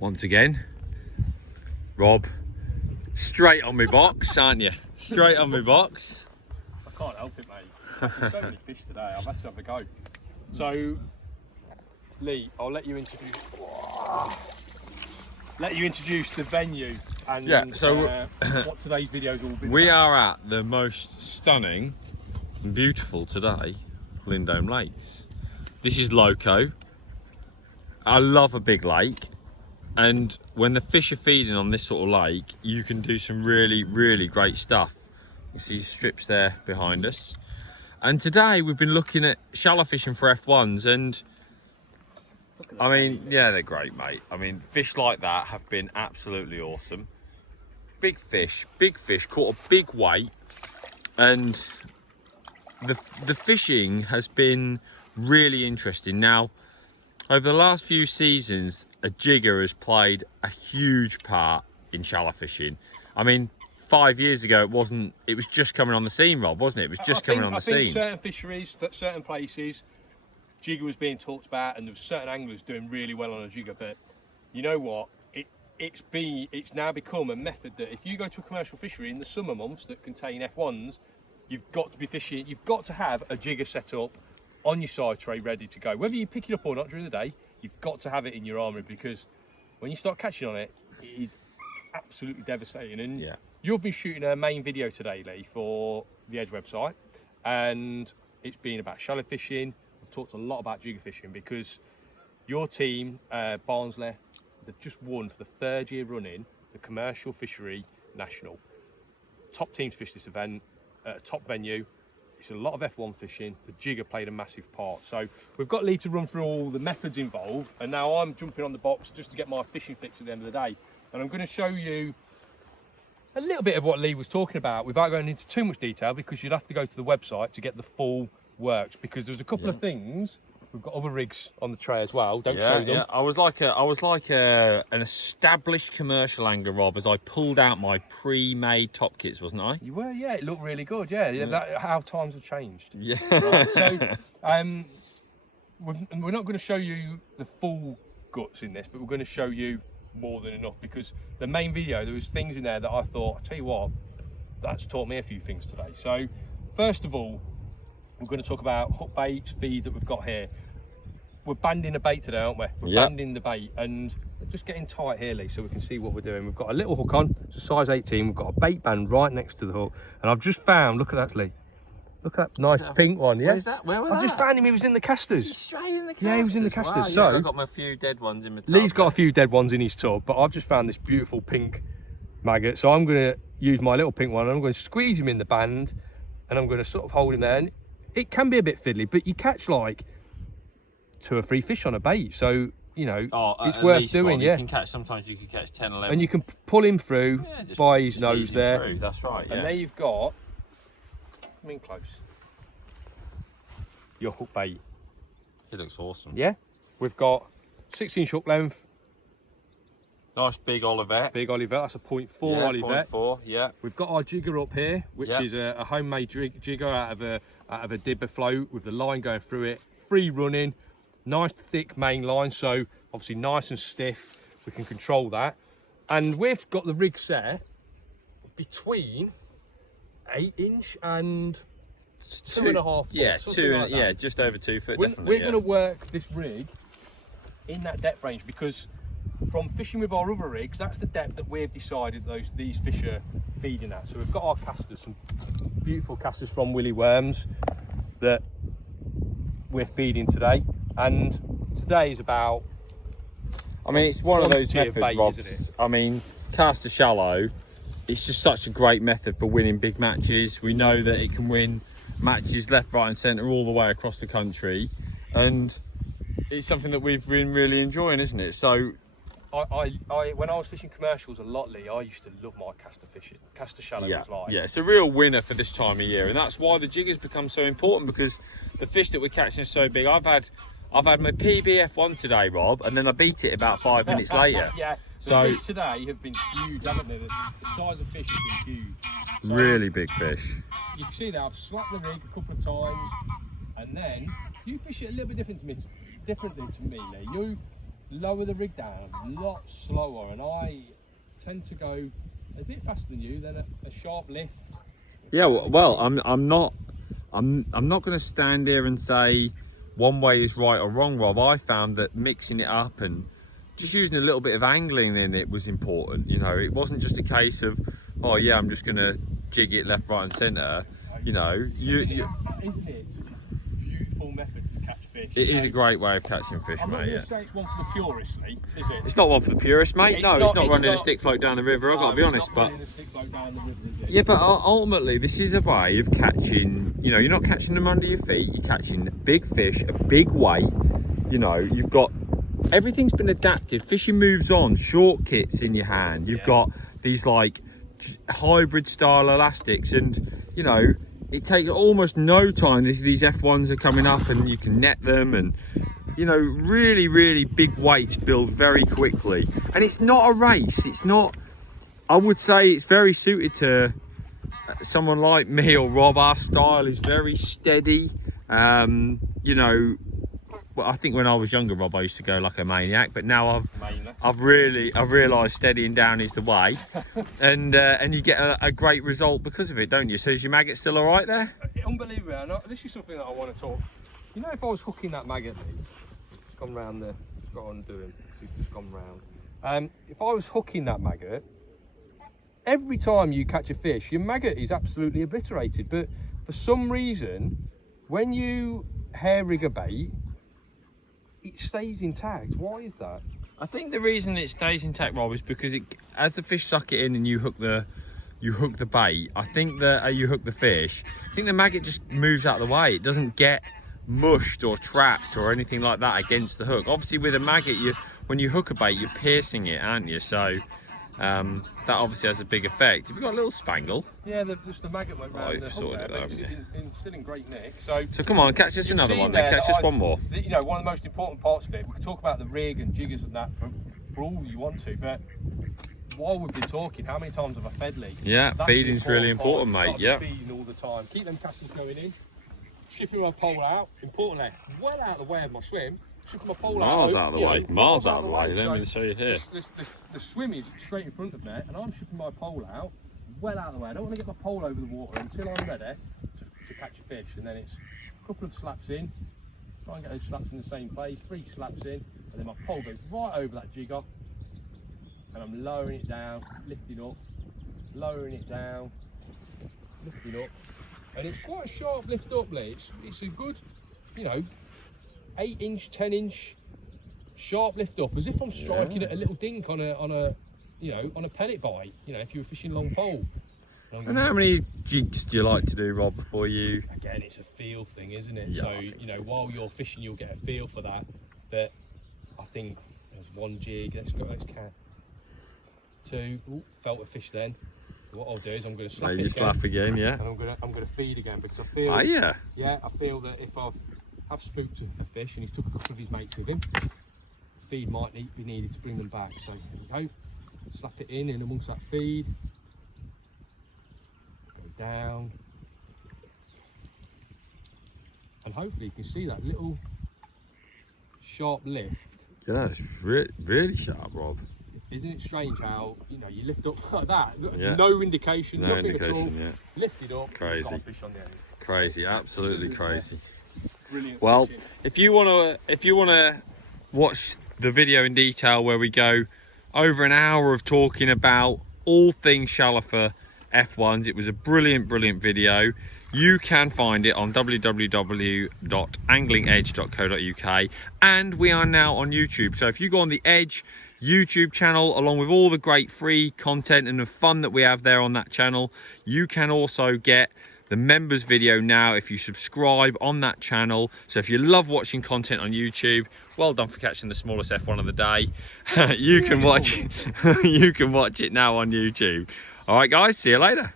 once again. Rob, straight on my box, aren't you? Straight on my box. I can't help it, mate. There's so many fish today, I've had to have a go. So, Lee, I'll let you introduce the venue and what today's video's all been We about. are at the most stunning and beautiful today, Lindholme Lakes. This is loco. I love a big lake, and when the fish are feeding on this sort of lake, you can do some really, really great stuff. You see strips there behind us. And today we've been looking at shallow fishing for F1s, and I mean, yeah, they're great, mate. I mean, fish like that have been absolutely awesome. Big fish, caught a big weight, and the fishing has been really interesting. Now, over the last few seasons, a jigger has played a huge part in shallow fishing. I mean, 5 years ago, it was just coming on the scene, Rob, wasn't it? It was just coming on the scene. I think certain fisheries, certain places, jigger was being talked about, and there were certain anglers doing really well on a jigger. But you know what? It's now become a method that if you go to a commercial fishery in the summer months that contain F1s, you've got to be fishing. You've got to have a jigger set up on your side tray ready to go. Whether you pick it up or not during the day, you've got to have it in your armoury, because when you start catching on it, it is absolutely devastating. And yeah, you've been shooting a main video today, Lee, for the Edge website, and it's been about shallow fishing. We've talked a lot about jigger fishing because your team, Barnsley, they've just won for the 3rd year running the Commercial Fishery National. Top teams fish this event at a top venue. It's a lot of F1 fishing. The jigger played a massive part. So we've got Lee to run through all the methods involved, and now I'm jumping on the box just to get my fishing fix at the end of the day. And I'm going to show you a little bit of what Lee was talking about without going into too much detail, because you'd have to go to the website to get the full works, because there's a couple of things. We've got other rigs on the tray as well. Don't show them. Yeah. I was like an established commercial angler, Rob, as I pulled out my pre-made top kits, wasn't I? You were, yeah. It looked really good, yeah. How times have changed. Yeah. Right, so we're not going to show you the full guts in this, but we're going to show you more than enough, because the main video, there was things in there that I thought, I'll tell you what, that's taught me a few things today. So first of all, we're going to talk about hook baits, feed that we've got here. We're banding the bait today, aren't we? We're banding the bait, and we're just getting tight here, Lee, so we can see what we're doing. We've got a little hook on, it's a size 18. We've got a bait band right next to the hook, and I've just found, look at that, Lee. Look at that nice pink one, yeah? Where's that? Where was that? I just found him, he was in the casters. He's straight in the casters? Yeah, he was in the casters. Wow, so I've got my few dead ones in my tub. Lee's got a few dead ones in his tub, but I've just found this beautiful pink maggot. So I'm going to use my little pink one, and I'm going to squeeze him in the band, and I'm going to sort of hold him there. And it can be a bit fiddly, but you catch like 2 or 3 fish on a bait. So, you know, it's worth doing, yeah. Sometimes you can catch 10, 11. And you can pull him through by his nose there. Through. That's right, yeah. And there you've got, come in close, your hook bait. It looks awesome. Yeah. We've got 16-inch hook length. Nice big Olivet. Big Olivet, that's a 0.4 Olivet. 0.4, yeah. We've got our jigger up here, which is a homemade jigger out of a dibber float with the line going through it. Free running, nice thick main line, so obviously nice and stiff. We can control that. And we've got the rig set between 8-inch and 2.5 foot. Yeah, just over 2 foot. We're going to work this rig in that depth range, because from fishing with our other rigs, that's the depth that we've decided these fish are feeding at. So we've got our casters, some beautiful casters from Willy Worms that we're feeding today. And today is about, I mean, it's one of those methods, Rob. Isn't it? I mean, cast to shallow, it's just such a great method for winning big matches. We know that it can win matches left, right and centre all the way across the country, and it's something that we've been really enjoying, isn't it? So when I was fishing commercials a lot, Lee, I used to love my caster fishing. Caster shallow was like. Yeah, it's a real winner for this time of year, and that's why the jiggers become so important, because the fish that we're catching is so big. I've had my PBF1 today, Rob, and then I beat it about 5 minutes later. Yeah. So the fish today have been huge, haven't they? The size of fish has been huge. So, really big fish. You can see that I've slapped the rig a couple of times, and then you fish it a little bit differently to me, Lee. lower the rig down a lot slower, and I tend to go a bit faster than you, then a sharp lift. Yeah, well, I'm not going to stand here and say one way is right or wrong, Rob. I found that mixing it up and just using a little bit of angling in it was important. You know, it wasn't just a case of, oh yeah, I'm just going to jig it left, right and centre. You know, Isn't it a beautiful method to catch fish? It is a great way of catching fish, I'm not mate. going to say it's one for the purists, Lee, is it? It's not one for the purists, mate. No, it's not running a stick float down the river. I've got to be honest, but yeah, but ultimately, this is a way of catching. You know, you're not catching them under your feet. You're catching big fish, a big weight. You know, you've got everything's been adapted. Fishing moves on. Short kits in your hand. You've got these like hybrid style elastics, and you know, it takes almost no time. These F1s are coming up, and you can net them, and you know, really big weights build very quickly. And it's not a race. It's not. I would say it's very suited to someone like me or Rob. Our style is very steady. You know, well, I think when I was younger, Rob, I used to go like a maniac, but now I've realised steadying down is the way, and you get a great result because of it, don't you? So is your maggot still all right there? Unbelievable. This is something that I want to talk. You know, if I was hooking that maggot, it's gone round the, it's got on doing, it's just gone round. If I was hooking that maggot, every time you catch a fish, your maggot is absolutely obliterated. But for some reason, when you hair rig a bait, it stays intact. Why is that? I think the reason it stays intact, Rob, is because as the fish suck it in and you hook the bait, I think that you hook the fish, I think the maggot just moves out of the way. It doesn't get mushed or trapped or anything like that against the hook. Obviously with a maggot, when you hook a bait, you're piercing it, aren't you? So that obviously has a big effect. Have you got a little spangle? Yeah, the maggot went round. You've sorted it out, haven't you? Still in great nick. So come on, catch us another one then. Catch us one more. You know, one of the most important parts of it, we could talk about the rig and jiggers and that for all you want to, but while we've been talking, how many times have I fed, Lee? Yeah, feeding's really important, mate. Yeah. Feeding all the time. Keep them casters going in. Shipping my pole out. Importantly, well out of the way of my swim. Shipping my pole Miles out of the way. Miles out of the way. Let me show you here. The swim is straight in front of me, and I'm shipping my pole out well out of the way. I don't want to get my pole over the water until I'm ready to catch a fish. And then it's a couple of slaps in. Try and get those slaps in the same place. 3 slaps in, and then my pole goes right over that jigger. And I'm lowering it down, lifting up, lowering it down, lifting up. And it's quite a sharp lift up, Lee. It's a good, you know, 8-inch, 10-inch sharp lift up, as if I'm striking at a little dink on a you know, on a pellet bite, you know, if you were fishing long pole. And how many jigs do you like to do, Rob, before you... Again, it's a feel thing, isn't it? Yeah, so, you know, while you're fishing, you'll get a feel for that. But I think there's 1 jig, let's count. 2, ooh, felt a fish then. What I'll do is I'm going to slap it again. Slap again, yeah. And I'm going to feed again, because I feel... Oh, yeah. Yeah, I feel that if I've spooked a fish and he's took a couple of his mates with him, feed might be needed to bring them back. So there you go. Slap it in amongst that feed. Go down. And hopefully you can see that little sharp lift. Yeah, it's really sharp, Rob. Isn't it strange how, you know, you lift up like that, Yeah. No indication, No nothing indication, at all. yeah. Lift it up, Crazy. got a fish on the end. Crazy, absolutely crazy. Brilliant. Well, fishing. if you wanna watch the video in detail where we go over an hour of talking about all things shallow F1s, it was a brilliant video. You can find it on www.anglingedge.co.uk, and we are now on YouTube. So if you go on the Edge YouTube channel, along with all the great free content and the fun that we have there on that channel, you can also get the members video now if you subscribe on that channel. So if you love watching content on YouTube, well done for catching the smallest F1 of the day. You can watch it now on YouTube. All right guys, see you later.